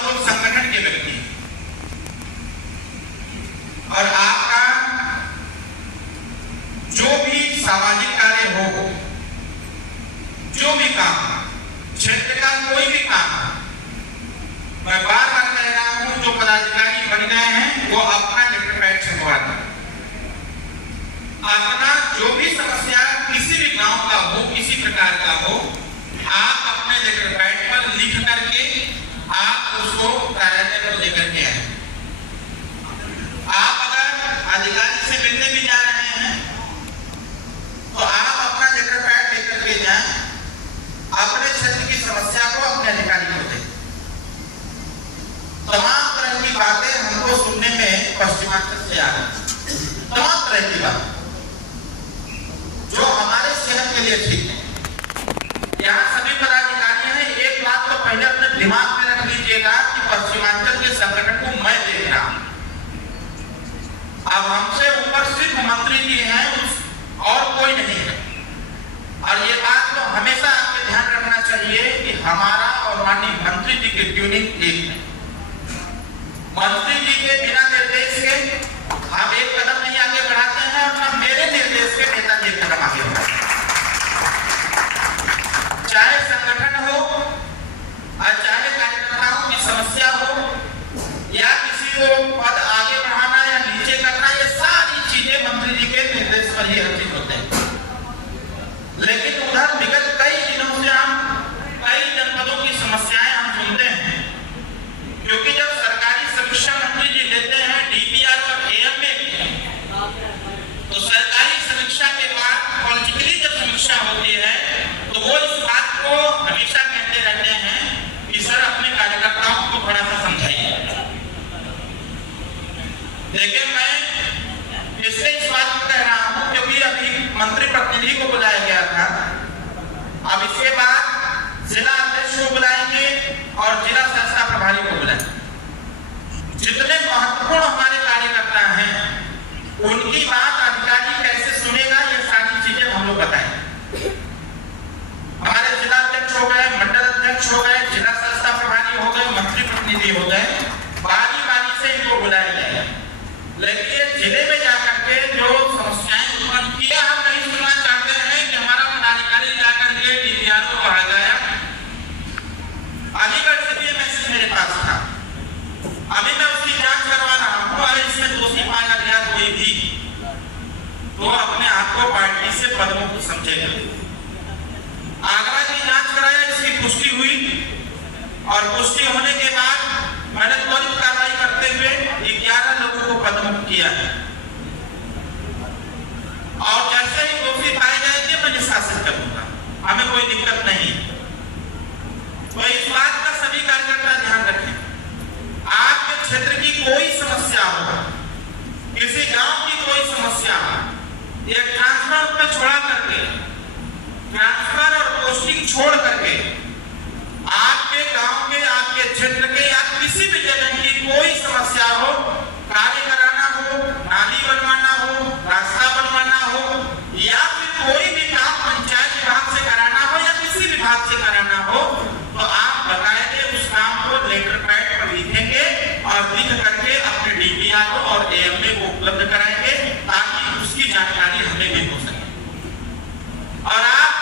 आप लोग संगठन के व्यक्ति हैं और आपका जो भी सामाजिक कार्य हो, जो भी काम, क्षेत्र का कोई भी काम, मैं बार बार कह रहा हूं, जो पदाधिकारी बन गए हैं वो अपना लेटर पैड छपवा दें। अपना जो भी समस्या किसी भी गांव का हो, किसी प्रकार का हो, आप अपने लेटर पैड पर लिख करके आप उसको कार्यालय पर लेकर के आए। आप अगर अधिकारी से मिलने भी जा रहे हैं तो आप अपना लेटर पैड लेकर के जाएं, अपने क्षेत्र की समस्या को अपने अधिकारी को दें। तमाम तरह की बातें हमको सुनने में पश्चिमांचल से आ रही, तमाम तरह की बात जो हमारे सेहत के लिए ठीक है। यहाँ सभी पदाधिकारी हैं, एक बात तो पहले अपने दिमाग में रख लीजिएगा कि पश्चिमांचल के संगठन को मैं देख रहा हूं। अब हमसे ऊपर सिर्फ मंत्री जी हैं, और कोई नहीं है। और ये बात तो हमेशा आपके ध्यान रखना चाहिए कि हमारा और माननीय मंत्री जी की ट्यूनिंग एक है। मंत्री जी के बिना निर्देश के हम एक कदम नहीं आगे बढ़ाते हैं और ना मेरे निर्देश के नेता जी एक कदम आगे बढ़ाते हैं। चाहे संगठन हो और चाहे कार्यकर्ताओं की समस्या हो या किसी को पद आगे बढ़ाना या नीचे करना, ये सारी चीजें मंत्री जी के निर्देश पर ही अर्जित होते हैं। लेकिन उधर विगत कई दिनों से हम कई जनपदों की समस्याएं हम सुनते हैं, क्योंकि जब सरकारी समीक्षा मंत्री जी लेते हैं डीपीआर और एएमए तो सरकारी समीक्षा के बाद पॉलिटिकली जब समीक्षा होती है तो वो इस बात को हमेशा कहते रहते हैं कि सर अपने कार्यकर्ताओं को थोड़ा सा समझाइए। देखिए, मैं इससे इस बात को कह रहा हूं क्योंकि अभी मंत्री प्रतिनिधि को बुलाया गया था, अब इसके बाद जिला अध्यक्ष को बुलाएंगे और जिला संस्था प्रभारी को बुलाएंगे। जितने महत्वपूर्ण हमारे कार्यकर्ता हैं उनकी बात अधिकारी कैसे सुनेगा, ये सारी चीजें हम लोग बताएंगे। हमारे जिला अध्यक्ष हो गए, मंडल अध्यक्ष हो गए, जिला संस्था प्रभारी हो गए, मंत्री प्रतिनिधि हो गए, बारी बारी से इनको बुलाया जाएगा। लेकिन जिले में जाकर के जो समस्याएं उत्पन्न किया, हम नहीं सुनना चाहते हैं कि हमारा पदाधिकारी जाकर के डीपीआर को कहा गया। अलीगढ़ से भी ये मैसेज मेरे पास था, अभी मैं उसकी जांच करवा रहा हूं, अगर इसमें दोषी पाया गया कोई भी तो अपने आप को पार्टी से पदमुक्त समझेगा। आगरा की जांच कराया, इसकी पुष्टि हुई और पुष्टि होने के बाद मैंने त्वरित कार्रवाई करते हुए 11 लोगों को पदमुक्त किया है और जैसे ही दोषी पाए जाएंगे मैं निष्कासित करूंगा, हमें कोई दिक्कत नहीं। तो इस बात का सभी कार्यकर्ता ध्यान रखें, आपके क्षेत्र की कोई समस्या हो, किसी गांव की कोई समस्या हो, ये ट्रांसफर पे छोड़ा करके, ट्रांसफर और पोस्टिंग छोड़ करके आपके गांव के, आपके क्षेत्र के या किसी भी जगह की कोई समस्या हो, कार्य कराना हो, नाली बनवाना हो, रास्ता बनवाना हो या फिर कोई भी काम पंचायत विभाग से कराना हो या किसी विभाग से कराना हो, तो आप बकायदे उस काम को लेटर पैड पर लिखेंगे और लिख करके अपने डीपीआर को और एएमए को उपलब्ध कराएंगे ताकि उसकी जानकारी हमें भी हो सके। और आप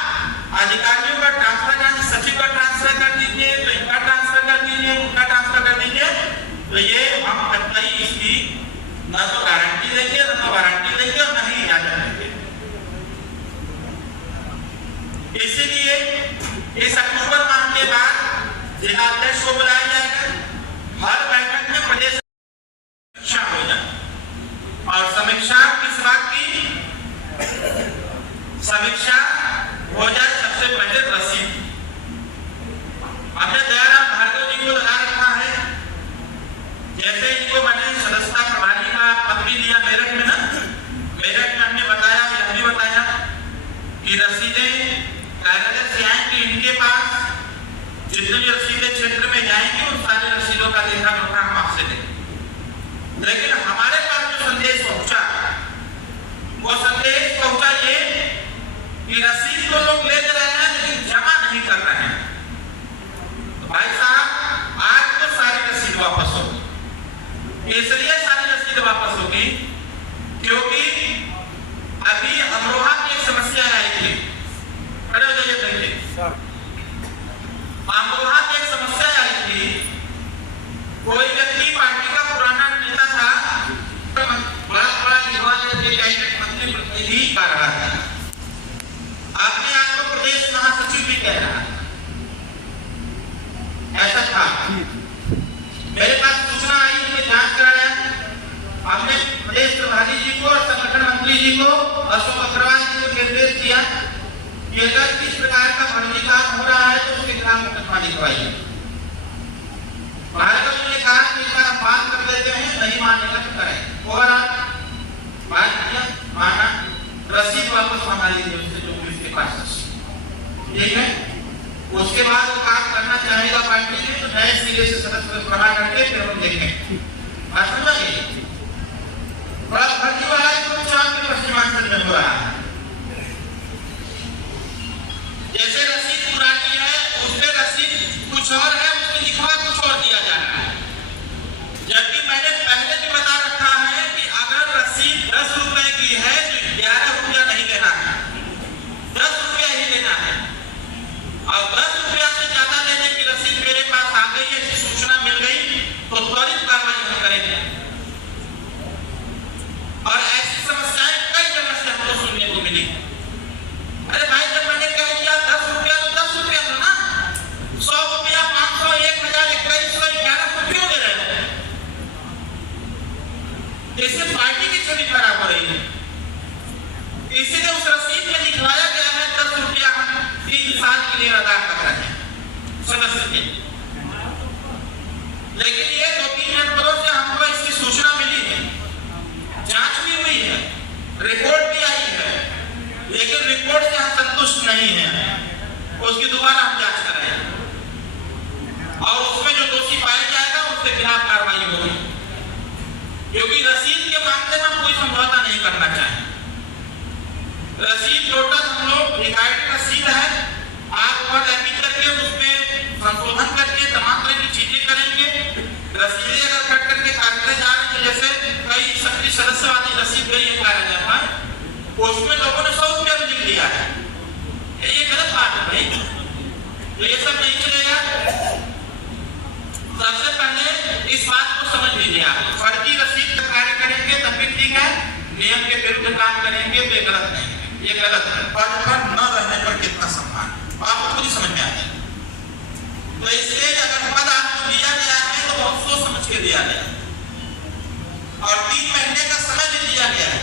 अधिकारियों का ट्रांसफर, सचिव का ट्रांसफर कर दीजिए, तो इनका ट्रांसफर कर दीजिए, उनका ट्रांसफर कर दीजिए, तो ये हम कतई इसकी न तो गारंटी देंगे, न तो वारंटी देंगे और न ही इजाजत देंगे। इसीलिए इस अक्टूबर माह के बाद जिला अध्यक्ष को बुलाया जाएगा, हर बैठक में प्रदेश समीक्षा हो जाए और समीक्षा किस बात की समीक्षा हो जाए, सबसे पहले रसीद। हमने दयाराम भार्गव जी को लगा रखा है, जैसे इनको मैंने सदस्यता प्रभारी का पद भी दिया मेरठ में ना, मेरठ में हमने बताया, यह भी बताया कि रसीदें कार्यालय से आएंगी, इनके पास जितने भी रसीदें क्षेत्र में जाएंगी उन सारी रसीदों का लेखा जोखा हम आपसे देंगे। लेकिन हमारे पास जो संदेश पहुंचा, वो संदेश पहुंचा ये कि रसीद तो लोग ले रहे हैं लेकिन जमा नहीं कर रहे हैं। तो भाई साहब, आज तो सारी अमरोहा में एक समस्या आई थी, कोई व्यक्ति पार्टी का पुराना नेता था, बड़ा कैबिनेट मंत्री प्रतिनिधि कर रहा था, अपने आप को प्रदेश महासचिव भी कह रहा है, ऐसा था। मेरे पास सूचना आई, हमने जांच कराया, हमने प्रदेश प्रभारी जी को और संगठन मंत्री जी को, अशोक अग्रवाल जी को निर्देश दिया कि अगर इस प्रकार का फर्जी काम हो रहा है तो उसके खिलाफ मुकदमा लिखवाइए। भाजपा ने कहा कि इस बार हम बात कर लेते हैं, नहीं मानेगा तो करें। और बात किया, माना, रसीद वापस मंगा लीजिए उससे जो पुलिस के पास है, ठीक है। उसके बाद वो काम करना चाहेगा पार्टी में तो नए सिरे से सदस्य बना करके फिर हम देखेंगे। बात समझ गए? बड़ा फर्जी वाला जो चांद के पश्चिमांचल में हो रहा है, जैसे रसीद पुरानी है, उसपे रसीद कुछ और है, उसमें लिखवा कुछ और दिया जा रहा है। जबकि मैंने पहले भी बता रखा है कि अगर रसीद 10 रुपए की है तो 11 रुपया नहीं लेना है, 10 रुपया ही लेना है। और 10 रुपया से ज्यादा लेने की रसीद मेरे पास आ गई, ऐसी सूचना मिल गई तो त्वरित कार्रवाई हम करेंगे। और ऐसी समस्याएं कई जगह से हमको सुनने को मिली। अरे भाई, जब मैंने कह दिया 10 रुपया तो 10 रुपया दो ना, 100 रुपया, 500, 1000, 2100, 1100 क्यों दे रहे हो? इससे पार्टी की छवि खराब हो रही है। इसीलिए उस रसीद में लिखवाया गया है 10 रुपया हम 3 साल के लिए अदा कर रहे हैं सदस्य के। लेकिन ये 2-3 जनपदों से हमको इसकी सूचना मिली है, जांच भी हुई है, रिपोर्ट भी आई है, लेकिन रिपोर्ट से हम संतुष्ट नहीं हैं। उसकी दोबारा हम जांच कराएंगे और उसमें जो दोषी पाया जाएगा उसके खिलाफ कार्रवाई होगी, क्योंकि रसीद के मामले में कोई समझौता नहीं करना चाहिए। रसीद टोटल हम लोग रिकॉर्डेड रसीद है, आप वहां एडिट करके उसमें संशोधन करके तमाम तरह की चीजें करेंगे। रसीदें अगर कट करके काटने जा रहे हैं, जैसे कई सक्रिय सदस्य वाली रसीद गई है 4000 में, उसमें लोगों ने 100 रुपया भी लिख दिया है। ये गलत बात है भाई, तो ये सब नहीं चलेगा। सबसे पहले इस बात को समझ लीजिए, आप फर्जी रसीद का कार्य करेंगे तब भी ठीक है, नियम के विरुद्ध काम करेंगे तो ये गलत नहीं है, ये गलत है। पद पर न रहने पर कितना सम्मान, आपको खुद ही समझ में आ जाए। तो इसलिए अगर पद आपको दिया गया है तो बहुत सोच समझ के दिया गया और 3 महीने का समय भी दिया गया है।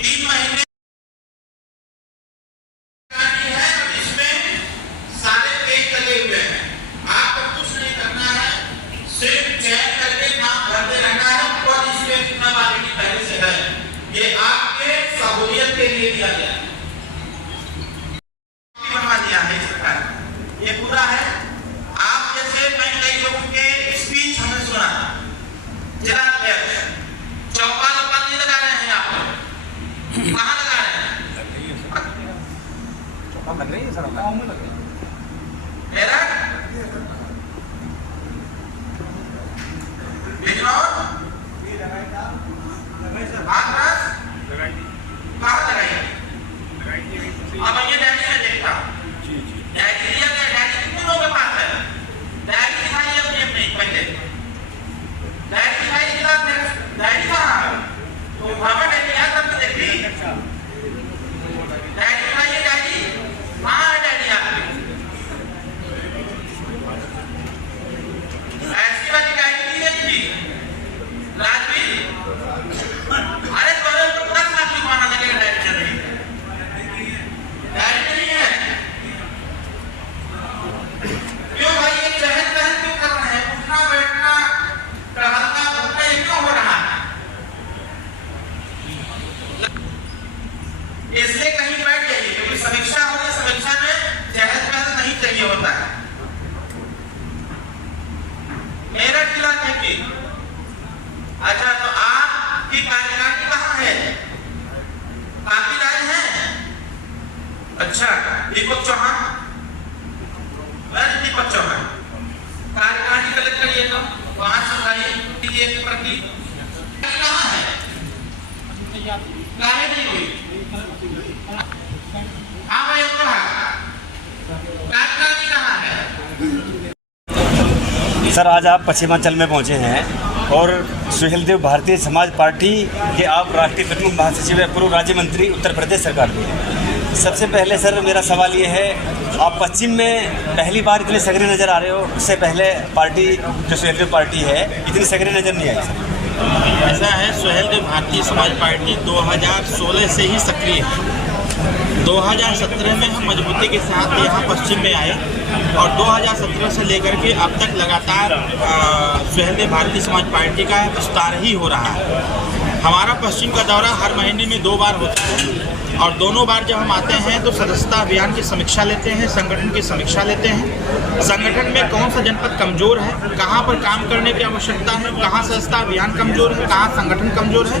3 महीने है, इसमें सारे पेज लगे हुए हैं, आपको कुछ नहीं करना है, सिर्फ चेक करके नाम भरते रहना है। और इसमें कितना वालिडिटी पहले से है, ये आपके सहूलियत के लिए दिया गया है, बनवा दिया है इस प्रकार। ये पूरा है। आप जैसे मैं कई लोगों के स्पीच हमने सुना, जिला अध्यक्ष चौपाल नहीं लगा रहे हैं, आप लोग कहाँ लगा रहे हैं? चौपाल लग रही है सर, गाँव में लग रही है। मेरा बिजनौर आगरा कहाँ लगाई? अब ये डायरी में देखता हूँ, डायरी दिया गया, डायरी कितने लोगों के पास है? डायरी दिखाइए अपने पहले, डायरी दिखाइए जिला अध्यक्ष, डायरी कहाँ है? तो बाबा डायरी याद करके देखिए, डायरी दिखाइए, डायरी कहाँ है? डायरी आपकी ऐसी वाली डायरी नहीं थी राजवीर, अरे करोड़ तो 10 लाख जुर्माना लगेगा डायरी चल रही है, डायरी नहीं है। क्यों भाई ये चहल पहल क्यों कर रहे हैं? उठना बैठना टहलना घूमना ये क्यों हो रहा है? इसलिए कहीं बैठ जाइए, क्योंकि समीक्षा हो रही, समीक्षा में चहल पहल नहीं चाहिए होता है। मेरा जिला है। अच्छा, तो आपकी कार्यकारिणी कहाँ है? काफी राय है। अच्छा, दीपक चौहान, दीपक चौहान कार्यकारिणी कलेक्ट करिए, तो वहां से उठाइए प्रति कहाँ है? काहे नहीं हुई? हाँ भाई, सर, आज आप पश्चिमांचल में पहुंचे हैं और सुहेलदेव भारतीय समाज पार्टी के आप राष्ट्रीय प्रमुख महासचिव हैं, पूर्व राज्य मंत्री उत्तर प्रदेश सरकार में। सबसे पहले सर मेरा सवाल ये है, आप पश्चिम में पहली बार इतने सगरे नज़र आ रहे हो। उससे पहले पार्टी जो सुहेलदेव पार्टी है इतनी सगरे नज़र नहीं आई सर। ऐसा है, सुहेलदेव भारतीय समाज पार्टी 2016 से ही सक्रिय है। 2017 में हम मजबूती के साथ यहाँ पश्चिम में आए और 2017 से लेकर के अब तक लगातार सुहेलदेव भारतीय समाज पार्टी का विस्तार ही हो रहा है। हमारा पश्चिम का दौरा हर महीने में 2 बार होता है और दोनों बार जब हम आते हैं तो सदस्यता अभियान की समीक्षा लेते हैं, संगठन की समीक्षा लेते हैं। संगठन में कौन सा जनपद कमज़ोर है, कहाँ पर काम करने की आवश्यकता है, कहाँ सदस्यता अभियान कमज़ोर है, कहाँ संगठन कमज़ोर है,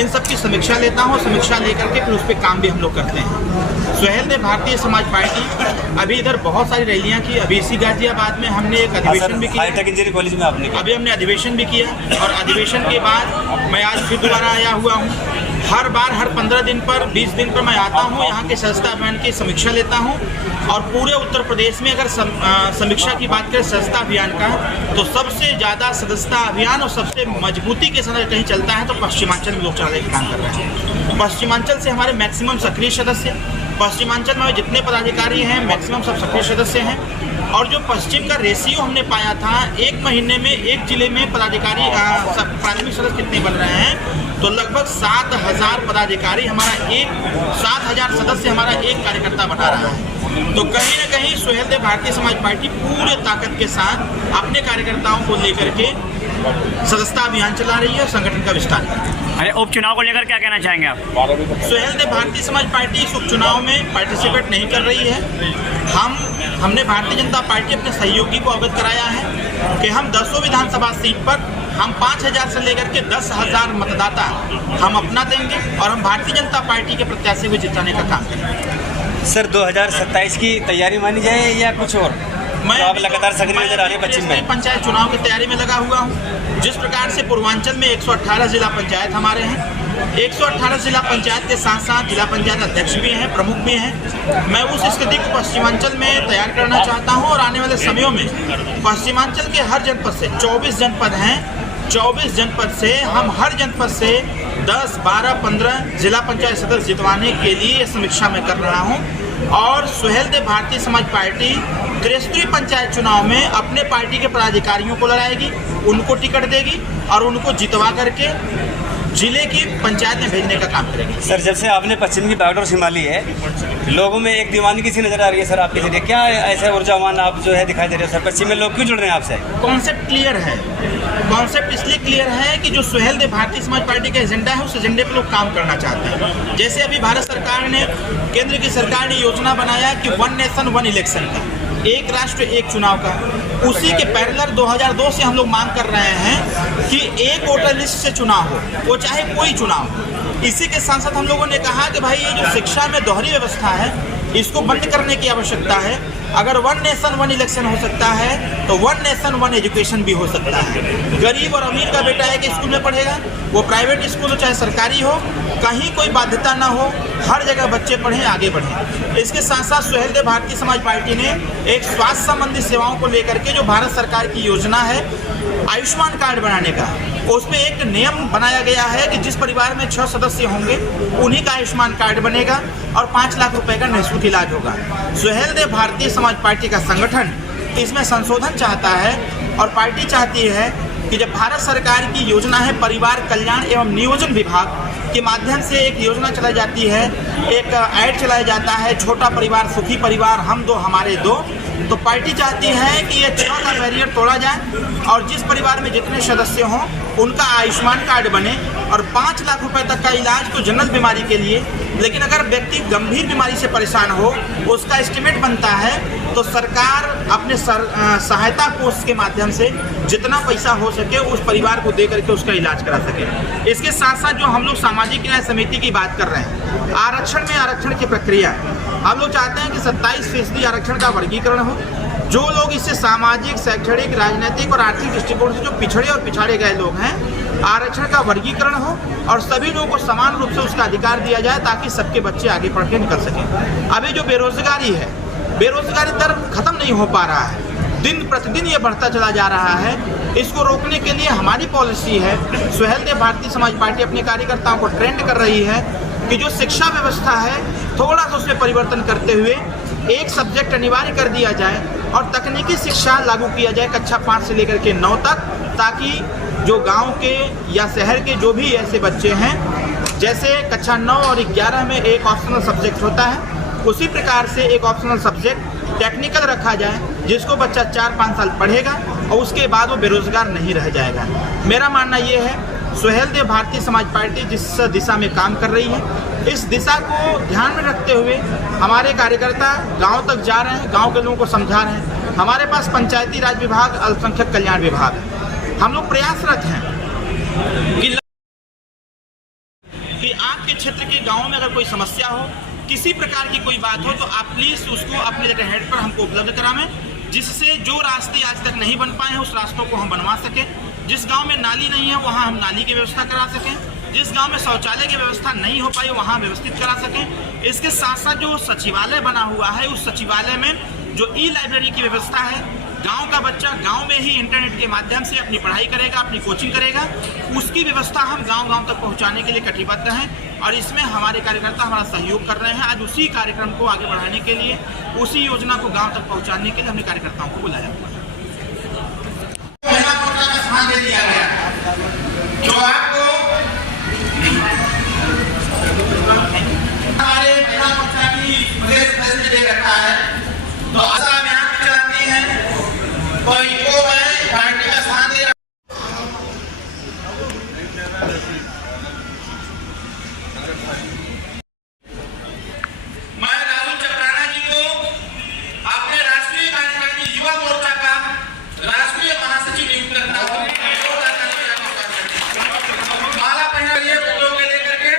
इन सब की समीक्षा लेता हूँ। समीक्षा लेकर के फिर उस पर काम भी हम लोग करते हैं। सुहेलदेव भारतीय समाज पार्टी अभी इधर बहुत सारी रैलियाँ की। अभी इसी गाजियाबाद में हमने एक अधिवेशन भी किया, हाईटेक इंजीनियरिंग कॉलेज में आपने अभी हमने अधिवेशन भी किया और अधिवेशन के बाद मैं आज फिर दोबारा आया हुआ हूँ। हर बार हर 15 दिन पर 20 दिन पर मैं आता हूँ, यहाँ के सदस्यता अभियान की समीक्षा लेता हूँ। और पूरे उत्तर प्रदेश में अगर समीक्षा की बात करें सदस्यता अभियान का, तो सबसे ज़्यादा सदस्यता अभियान और सबसे मजबूती के साथ कहीं चलता है तो पश्चिमांचल में लोग चलाने का काम कर रहे हैं। पश्चिमांचल से हमारे मैक्सिमम सक्रिय सदस्य, पश्चिमांचल में जितने पदाधिकारी हैं मैक्सिमम सब सक्रिय सदस्य हैं। और जो पश्चिम का रेशियो हमने पाया था, 1 महीने में 1 जिले में पदाधिकारी प्राथमिक सदस्य कितने बन रहे हैं, तो लगभग 7000 पदाधिकारी हमारा 7000 सदस्य हमारा एक कार्यकर्ता बना रहा है। तो कहीं ना कहीं सुहेलदेव भारतीय समाज पार्टी पूरे ताकत के साथ अपने कार्यकर्ताओं को लेकर के सदस्यता अभियान चला रही है और संगठन का विस्तार कर रही है। उपचुनाव को लेकर क्या कहना चाहेंगे आप? सुहेलदेव भारतीय समाज पार्टी इस उपचुनाव में पार्टिसिपेट नहीं कर रही है। हमने भारतीय जनता पार्टी अपने सहयोगी को अवगत कराया है कि हम 10 विधानसभा सीट पर हम 5000 से लेकर के 10,000 मतदाता हम अपना देंगे और हम भारतीय जनता पार्टी के प्रत्याशी को जिताने का काम करेंगे। सर 2027 की तैयारी मानी जाए या कुछ और? मैं तो आप लगातार सक्रिय नजर आ रहे हैं पश्चिम में। पंचायत चुनाव की तैयारी में लगा हुआ हूँ। जिस प्रकार से पूर्वांचल में 118 जिला पंचायत हमारे हैं, 118 जिला पंचायत के साथ साथ जिला पंचायत अध्यक्ष भी हैं, प्रमुख भी हैं। मैं उस स्थिति को पश्चिमांचल में तैयार करना चाहता हूं और आने वाले समयों में पश्चिमांचल के हर जनपद से 24 जनपद हैं, 24 जनपद से हम हर जनपद से 10, 12, 15 जिला पंचायत सदस्य जितवाने के लिए समीक्षा में कर रहा हूं। और सुहेलदेव भारतीय समाज पार्टी त्रिस्तरीय पंचायत चुनाव में अपने पार्टी के पदाधिकारियों को लड़ाएगी, उनको टिकट देगी और उनको जितवा करके जिले की पंचायत में भेजने का काम करेगी। सर, जब से आपने पश्चिम की बागडोर संभाली है, लोगों में एक दीवानगी सी नजर आ रही है सर आपके जरिए। क्या ऐसे ऊर्जावान आप जो है दिखाई दे रहे हो सर? पश्चिम में लोग क्यों जुड़ रहे हैं आपसे? कॉन्सेप्ट क्लियर है। कॉन्सेप्ट इसलिए क्लियर है कि जो सुहेलदेव भारतीय समाज पार्टी का एजेंडा है उस एजेंडे पर लोग काम करना चाहते हैं। जैसे अभी भारत सरकार ने, केंद्र की सरकार ने योजना बनाया कि 1 नेशन 1 इलेक्शन का, एक राष्ट्र एक चुनाव का। उसी के पैरेलल 2002 से हम लोग मांग कर रहे हैं कि एक वोटर लिस्ट से चुनाव हो, वो चाहे कोई चुनाव हो। इसी के साथ साथ हम लोगों ने कहा कि भाई ये जो शिक्षा में दोहरी व्यवस्था है इसको बंद करने की आवश्यकता है। अगर 1 नेशन 1 इलेक्शन हो सकता है तो 1 नेशन 1 एजुकेशन भी हो सकता है। गरीब और अमीर का बेटा एक स्कूल में पढ़ेगा, वो प्राइवेट स्कूल हो चाहे सरकारी हो, कहीं कोई बाध्यता ना हो, हर जगह बच्चे पढ़ें, आगे बढ़ें। इसके साथ साथ सुहेलदेव भारतीय समाज पार्टी ने एक स्वास्थ्य संबंधी सेवाओं को लेकर के जो भारत सरकार की योजना है आयुष्मान कार्ड बनाने का, उस पर एक नियम बनाया गया है कि जिस परिवार में 6 सदस्य होंगे उन्हीं का आयुष्मान कार्ड बनेगा और 5 लाख रुपए का निःशुल्क इलाज होगा। सुहेलदेव भारतीय समाज पार्टी का संगठन इसमें संशोधन चाहता है और पार्टी चाहती है कि जब भारत सरकार की योजना है परिवार कल्याण एवं नियोजन विभाग के माध्यम से एक योजना चलाई जाती है, एक ऐड चलाया जाता है, छोटा परिवार सुखी परिवार, हम दो हमारे दो। तो पार्टी चाहती है कि ये 6 का बैरियर तोड़ा जाए और जिस परिवार में जितने सदस्य हों उनका आयुष्मान कार्ड बने और 5 लाख रुपए तक का इलाज तो जनरल बीमारी के लिए। लेकिन अगर व्यक्ति गंभीर बीमारी से परेशान हो, उसका एस्टिमेट बनता है तो सरकार अपने सहायता कोष के माध्यम से जितना पैसा हो सके उस परिवार को दे करके उसका इलाज करा सके। इसके साथ साथ जो हम लोग सामाजिक न्याय समिति की बात कर रहे हैं, आरक्षण में आरक्षण की प्रक्रिया, हम लोग चाहते हैं कि 27% आरक्षण का वर्गीकरण हो। जो लोग इससे सामाजिक, शैक्षणिक, राजनीतिक और आर्थिक दृष्टिकोण से जो पिछड़े और पिछाड़े गए लोग हैं, आरक्षण का वर्गीकरण हो और सभी लोगों को समान रूप से उसका अधिकार दिया जाए ताकि सबके बच्चे आगे पढ़ के निकल सकें। अभी जो बेरोजगारी है, बेरोजगारी दर खत्म नहीं हो पा रहा है। दिन प्रतिदिन ये बढ़ता चला जा रहा है। इसको रोकने के लिए हमारी पॉलिसी है, सुहेलदेव भारतीय समाज पार्टी अपने कार्यकर्ताओं को ट्रेंड कर रही है कि जो शिक्षा व्यवस्था है थोड़ा सा उसमें परिवर्तन करते हुए एक सब्जेक्ट अनिवार्य कर दिया जाए और तकनीकी शिक्षा लागू किया जाए कक्षा 5 से लेकर के 9 तक, ताकि जो गांव के या शहर के जो भी ऐसे बच्चे हैं, जैसे कक्षा 9 और 11 में एक ऑप्शनल सब्जेक्ट होता है, उसी प्रकार से एक ऑप्शनल सब्जेक्ट टेक्निकल रखा जाए, जिसको बच्चा 4-5 साल पढ़ेगा और उसके बाद वो बेरोजगार नहीं रह जाएगा। मेरा मानना ये है, सुहेलदेव भारतीय समाज पार्टी जिस दिशा में काम कर रही है, इस दिशा को ध्यान में रखते हुए हमारे कार्यकर्ता गांव तक जा रहे हैं, गांव के लोगों को समझा रहे हैं। हमारे पास पंचायती राज विभाग, अल्पसंख्यक कल्याण विभाग है। हम लोग प्रयासरत हैं कि आपके क्षेत्र के गाँव में अगर कोई समस्या हो, किसी प्रकार की कोई बात हो, तो आप प्लीज़ उसको अपने लेटर हेड पर हमको उपलब्ध करावें, जिससे जो रास्ते आज तक नहीं बन पाए हैं उस रास्तों को हम बनवा सकें। जिस गांव में नाली नहीं है वहां हम नाली की व्यवस्था करा सकें। जिस गांव में शौचालय की व्यवस्था नहीं हो पाई वहां व्यवस्थित करा सकें। इसके साथ साथ जो सचिवालय बना हुआ है, उस सचिवालय में जो ई-लाइब्रेरी की व्यवस्था है, गांव का बच्चा गांव में ही इंटरनेट के माध्यम से अपनी पढ़ाई करेगा, अपनी कोचिंग करेगा, उसकी व्यवस्था हम गांव-गांव तक पहुंचाने के लिए कटिबद्ध हैं और इसमें हमारे कार्यकर्ता हमारा सहयोग कर रहे हैं। आज उसी कार्यक्रम को आगे बढ़ाने के लिए, उसी योजना को गांव तक पहुंचाने के लिए हमने कार्यकर्ताओं को बुलाया हुआ है। दे दिया गया जो आपको हमारे महिला मोर्चा की प्रदेश प्रेसिडेंट दे रखा है, तो ऐसा अभियान चलाते हैं, तो इनको मैं पार्टी का स्थान दे रहा हूं। मैं राहुल चक्राना जी को अपने राष्ट्रीय कार्यकारिणी युवा मोर्चा का राष्ट्रीय महासचिव नियुक्त करता हूं। माला पहनाइए फूलों के लेकर के,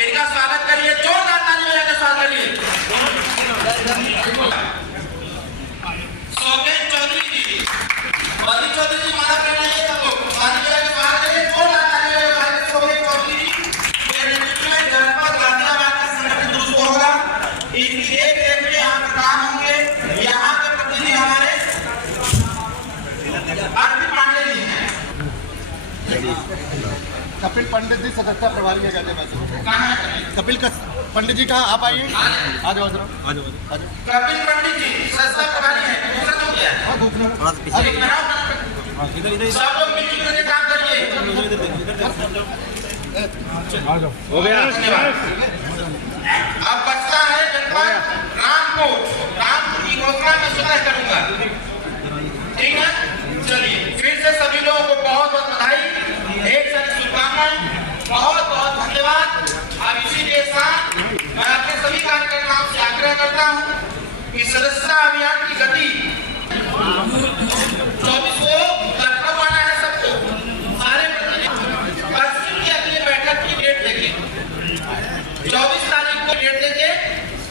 इनका स्वागत करिए, जोरदार ताली बजा के स्वागत करिए। सौगंध चौधरी जी, बली चौधरी जी, माला पहनाइए सब लोग, ताली बजा के स्वागत करिए, जोरदार ताली बजा के सौगंध चौधरी जी के नेतृत्व में जनपद गाजियाबाद का संगठन दुरुस्त होगा। इनकी देख-रेख में यहाँ पर काम होंगे। यहाँ के प्रतिनिधि हमारे अर्पित पांडे जी हैं। कपिल पंडित जी सदस्यता प्रभारी में कहते हैं। कहाँ है कपिल पंडित जी कहाँ? आप आइए, आ जाओ जरा। कपिल पंडित जी सदस्यता प्रभारी है। दूसरा तो क्या है? सब लोग मिलजुल करके काम करिए। हो गया। अब बचता है जनपद रामपुर की घोषणा मैं स्वतः करूंगा, ठीक है? चलिए, फिर से सभी लोगों को बहुत बहुत बधाई, एक साथ शुभकामनाएं, बहुत बहुत धन्यवाद। अब इसी के साथ मैं अपने सभी कार्यकर्ताओं से आग्रह करता हूं कि सदस्यता अभियान की गति 24 को लखनऊ आना है सबको, सारे प्रतिनिधि पश्चिम की अगली बैठक की डेट देंगे, 24 तारीख को डेट देंगे।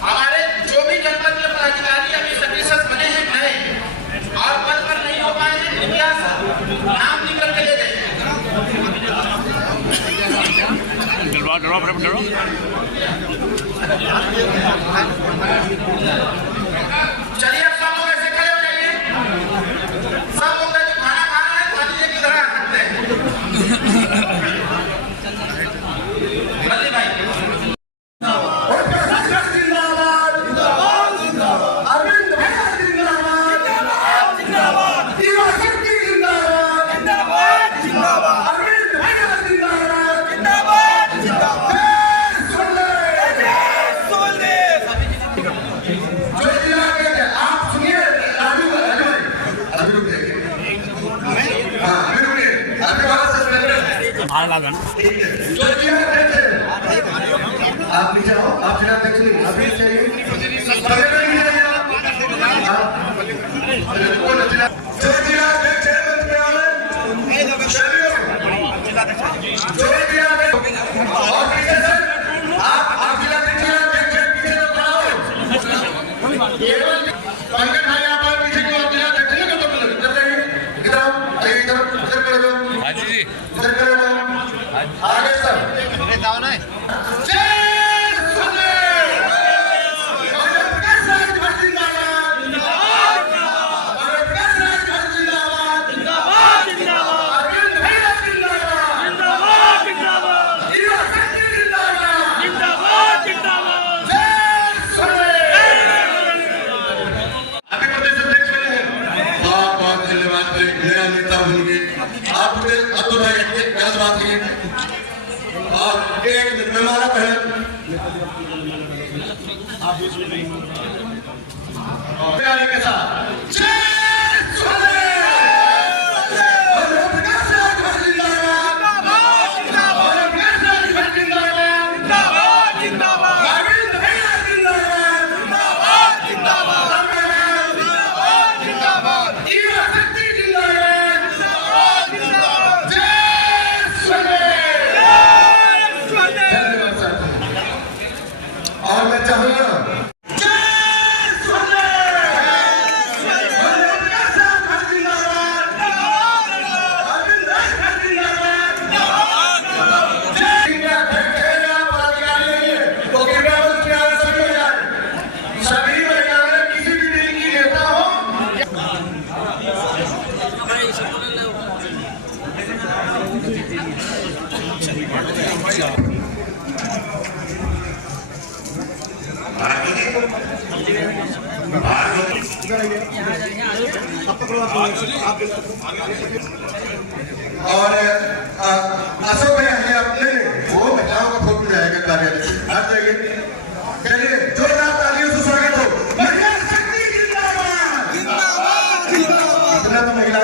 हमारे जो भी जनपद के पदाधिकारी अभी सदस्य बने हैं नए और पद पर नहीं हो पाए हैं, कृपया नाम लिख करके दे दें। चलिए अब सब लोग ऐसे खड़े हो जाइए। सब लोग जो खाना खाना है खाली लेके इधर आ सकते हैं। बल्ले भाई आप नीचे आओ, आप जनाब देखिए, अभी चाहिए आगे सर एक निर्माला पहल के साथ और मैं चाहूंगा सभी महिलाएं किसी भी दिल की नेता हो और अशोक भाई हमें अपने वो महिलाओं का फोटो जाएगा कार्यालय हर जगह। चलिए जोरदार तालियों से स्वागत हो। महिला शक्ति जिंदाबाद। जिंदाबाद। जिंदाबाद। महिला